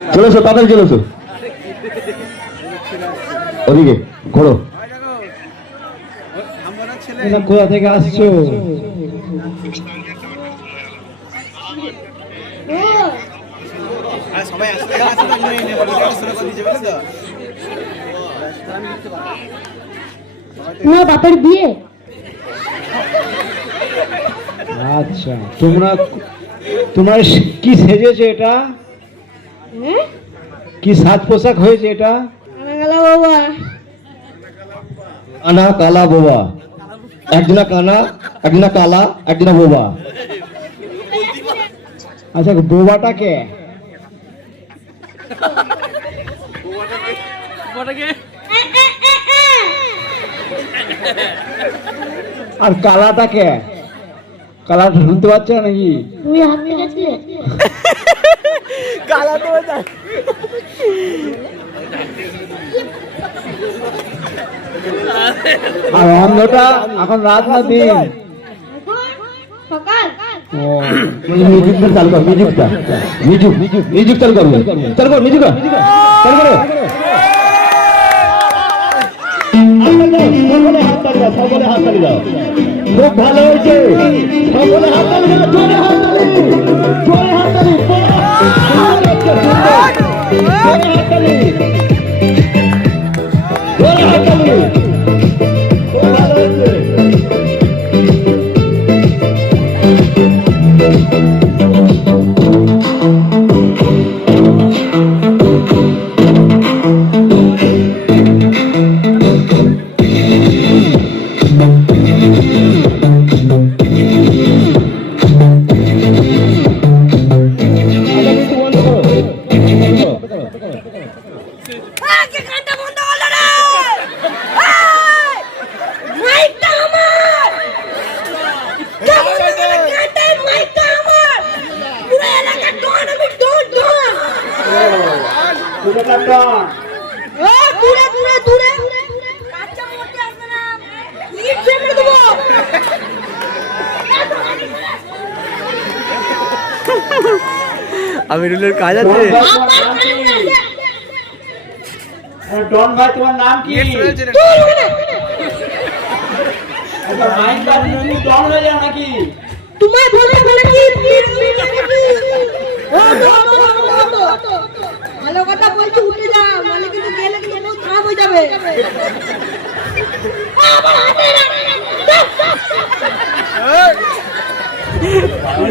চলেছো তাড়াতাড়ি চলেছো ওদিকে ঘোরো। কোথা থেকে আসছো? না বাপের বিয়ে। আচ্ছা, তোমার কি সেজেছে এটা? কি সাজ পোশাক হয়েছে এটা? বাবা কানা কালা বোবা, একজনা কানা একজনা কালা একজনা বোবা। আচ্ছা, বোবাটা কে? আর কালাটা কে? কালাটা শুনতে পাচ্ছ নাকি? তুমি হাতে গেছিলে? কালা তো আর অন্ধটা এখন রাত না দিন? সকাল। ও, মিউজিকটা চালু কর, মিউজিকটা মিউজিক চালু করো, চালু কর মিউজিক চালু করো। সকলে হাত তালি দাও, সকলে হাত তালি দাও। খুব ভালো হয়েছে, সকলে হাত তালি দাও, জোরে হাত তালি, জোরে হাত তালি, জোরে হাত তালি, জোরে হাত তালি। খুব ভালো হয়েছে। আমিরুলের কাজ আছে। ডন ভাই, তোমার নাম কি? মাইক বাজি তুমি ডন হয়ে যাও নাকি? তোমার বলে বলেছি ভালো কথা বলছি, উঠে যা, মানে কিন্তু গেলে কিন্তু বহুত খারাপ হয়ে যাবে।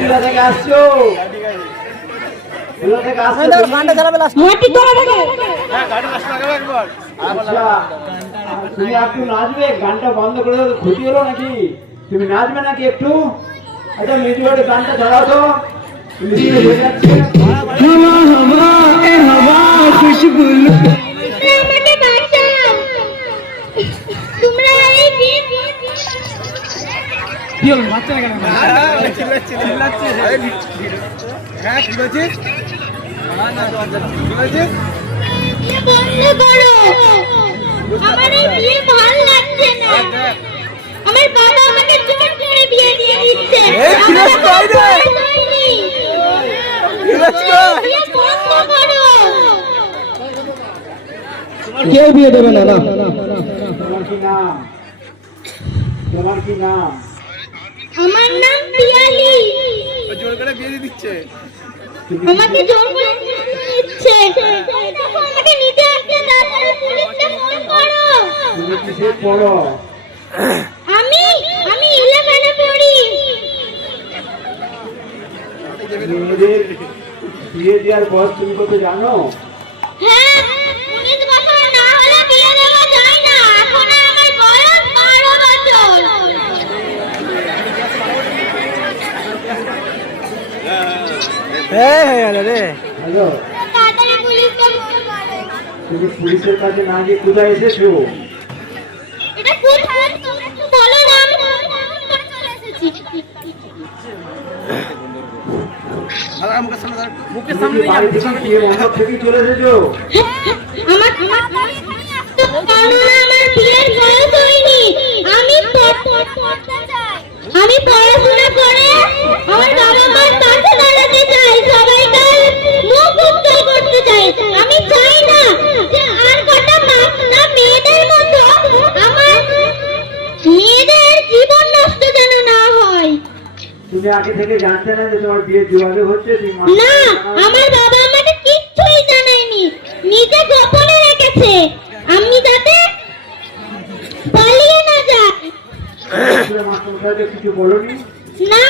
কোথা থেকে আসছো? কোথা থেকে আসছো? গানটা চালাবে লাস্ট। মাটি তোলা থাকে। আচ্ছা, তুমি একটু নাচবে? গানটা বন্ধ করে দাও, ক্ষতি হলো নাকি? তুমি নাচবে নাকি একটু? আচ্ছা, মিউজিক গানটা চালাও তো। আমাকে বাঁচাও, তোমরা এই বিয়ে বন্ধ করো। আমার এই বিয়ে ভালো লাগছে না। আমার বাবা আমাকে জোর করে বিয়ে দিয়ে দিচ্ছে। আমার বয়স হয়নি। বিয়ে বন্ধ করো। কেউ বিয়ে দেবে না। তোমার কি নাম? তোমার কি নাম? আমার নাম পিয়ালি। জোর করে বিয়ে দিয়ে দিচ্ছে। আমাকে জোর করে বিয়ে দিয়ে দিচ্ছে। দেখো, আমাকে নিতে আসছে, তাড়াতাড়ি পুলিশকে ফোন করো। তুমি কিসে পড়ো? আমি 11 পড়ি। মেয়েদের বিয়ে দেওয়ার বয়স তুমি কত জানো? হ্যাঁ, 19 বছর না হলে বিয়ে দেওয়া যায় না। এখন আমার বয়স 12 বছর। হ্যাঁ হ্যাঁ রে। হ্যালো, তাড়াতাড়ি পুলিশকে ফোন করো। তুমি পুলিশের কাছে না গিয়ে কোথায় এসেছো? এটা কোথায়? বলো না, আমি ফোন করে এসেছি। মুখের তুমি কি বাড়ি থেকে বিয়ে মণ্ডপ থেকে চলে এসেছো? আমার কারণ আমার বিয়ের বয়স হয়নি। আমি পড়াশোনা করে আমার বাবা মার পাশে দাঁড়াতে চাই, সবাইকার মুখ উজ্জ্বল করতে চাই। তুমি আগে থেকে জানতে না যে তোমার বিয়ে যোগাযোগ হচ্ছে? তুমি না, আমার বাবা আমাকে কিচ্ছুই জানায়নি, নিজে গোপনে রেখেছে, আমি যাতে পালিয়ে না যাই। মাস্টারমশাইকে কিছু বলোনি? না,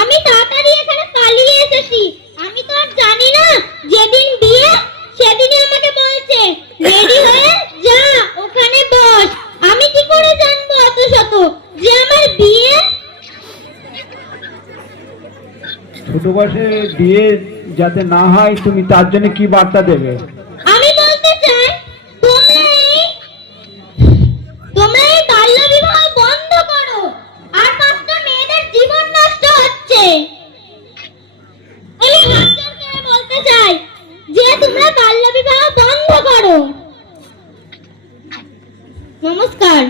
আমি তাড়াতাড়ি এখানে পালিয়ে এসেছি। আমি তো আর জানি না যেদিন বিয়ে সেদিনই আমাকে বলছে রেডি হয়ে যা ওখানে বস। আমি কি করে জানবো অত শত যে আমার বিয়ে? ছোট বয়সে বিয়ে যাতে না হয় তুমি তার জন্য কি বার্তা দেবে? আমি বলতে চাই তোমরা এই বাল্য বিবাহ বন্ধ করো, আর 5টা মেয়েদের জীবন নষ্ট হচ্ছে। আমি হাত জোড় করে বলতে চাই যে তোমরা বাল্য বিবাহ বন্ধ করো। নমস্কার।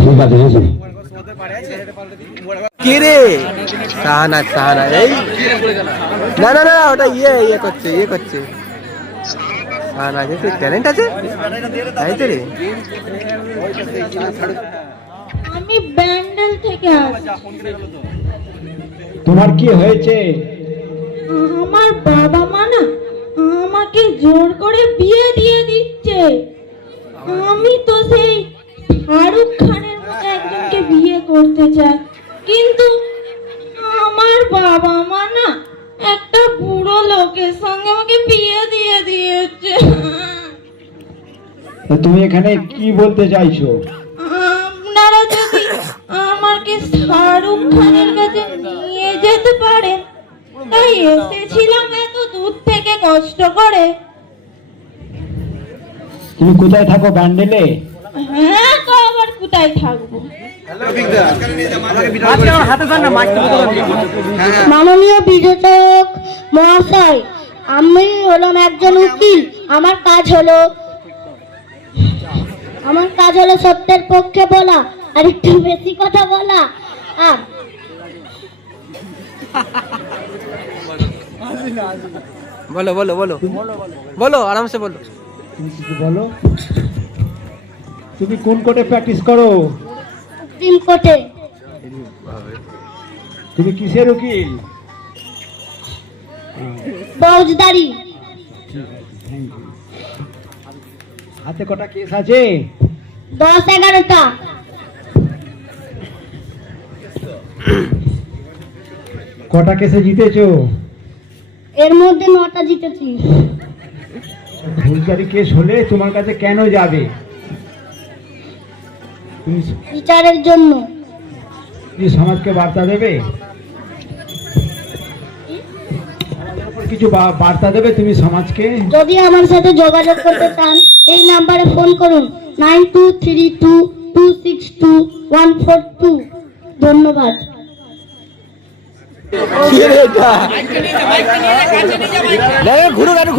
ঠিক আছে এসো। কে রে? সাহানা সাহানা এই না না না ওটা ইয়ে করছে সাহানা আছে, ট্যালেন্ট আছে তাই তো রে। আমি ব্যান্ডেল থেকে আসছি। তোমার কি হয়েছে? আমার বাবা মা না আমাকে জোর করে বিয়ে দিয়ে দিচ্ছে। আমি তো সেই শাহরুখ খানের মতো একজনকে বিয়ে করতে চাই, কিন্তু আমার বাবা মা না একটা বুড়ো লোকের সঙ্গে আমাকে বিয়ে দিয়ে দিয়েছে। তুমি এখানে কি বলতে চাইছো? আপনারা যদি আমাকে শাহরুখ খানের কাছে নিয়ে যেতে পারেন, তাই এসেছিলাম এত দূর থেকে কষ্ট করে। তুমি কোথায় থাকো? ব্যান্ডেলে? হ্যাঁ, তো আবার কোথায় থাকবো? মাননীয় বিধায়ক মহাশয়, আমি হলাম একজন উকিল। আমার কাজ হলো সত্যের পক্ষে বলা আর একটু বেশি কথা বলা। বলো বলো বলো বলো আরামসে বলো। তুমি কিছু বলো। তুমি কোন কোর্টে প্র্যাকটিস করো? সুপ্রিম কোর্টে। তুমি কিসের উকিল? ফৌজদারি। হাতে কটা কেস আছে? 10-11টা। কটা কেসে জিতেছো? এর মধ্যে 9টা জিতেছি। ফৌজদারি কেস হলে তোমার কাছে কেন যাবে? তুমি বিচারের জন্য। কি সমাজকে বার্তা দেবে? কিছু বার্তা দেবে তুমি সমাজকে? যদি আমার সাথে যোগাযোগ করতে চান এই নাম্বারে ফোন করুন 9232262142। ধন্যবাদ।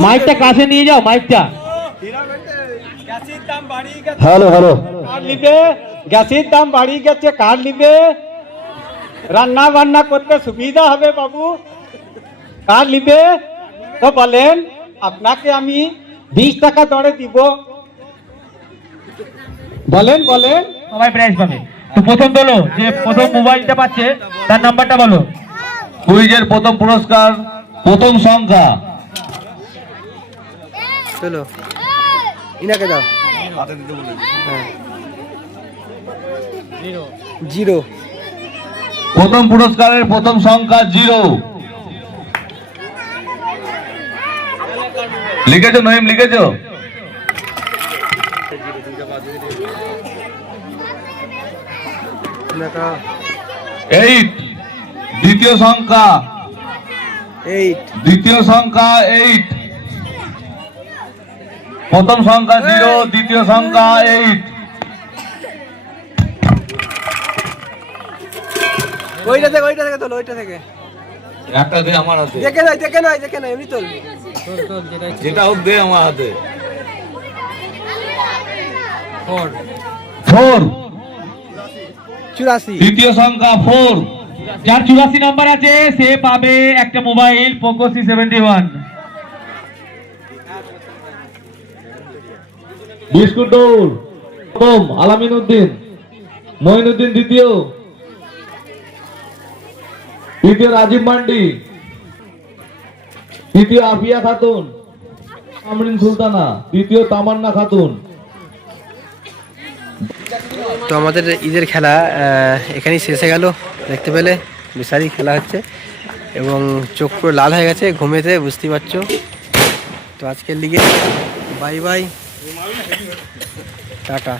মাইকটা কাছে নিয়ে যাও, মাইকটা। Hello hello. কার নিবে? গ্যাসের দাম বাড়িয়ে গেছে, কার নিবে? রান্না বান্না করতে সুবিধা হবে বাবু, কার নিবে? তো বলেন, আপনাকে আমি 20 টাকা দরে দিব। বলেন বলেন। সবাই প্রাইজ পাবে। তো প্রথম বলো যে প্রথম মোবাইলটা পাচ্ছে তার নাম্বারটা বলো। কুইজের প্রথম পুরস্কার প্রথম সংখ্যা। চলো ইনাকে দাও। হ্যাঁ 0। প্রথম পুরস্কারের প্রথম সংখ্যা 0। লিখেছো নহিম, লিখেছো? ইনাকা 8। দ্বিতীয় সংখ্যা 8। দ্বিতীয় সংখ্যা 8। প্রথম সংখ্যা 0, দ্বিতীয় সংখ্যা 8। ওইটা থেকে তোলো, ওইটা থেকে একটা দে আমার হাতে, দেখে নয় এমনি তোল। যেটা হোক দে আমার হাতে। 4। 84। দ্বিতীয় সংখ্যা 4। যার 84 নাম্বার আছে সে পাবে একটা মোবাইল পোকো C71। বিস্কুট দৌড় প্রথম আলামিন উদ্দিন, মঈনুদ্দিন দ্বিতীয়, তৃতীয় রাজীব মান্ডি, তৃতীয় আফিয়া খাতুন, আমরিন সুলতানা, তৃতীয় তামান্না খাতুন। তো আমাদের ঈদের খেলা এখানেই শেষ হয়ে গেল। দেখতে পেলে বিশালই খেলা হচ্ছে এবং চোখ পুরো লাল হয়ে গেছে ঘুমেতে, বুঝতেই পারছো। তো আজকের লিগে বাই বাই, টাটা।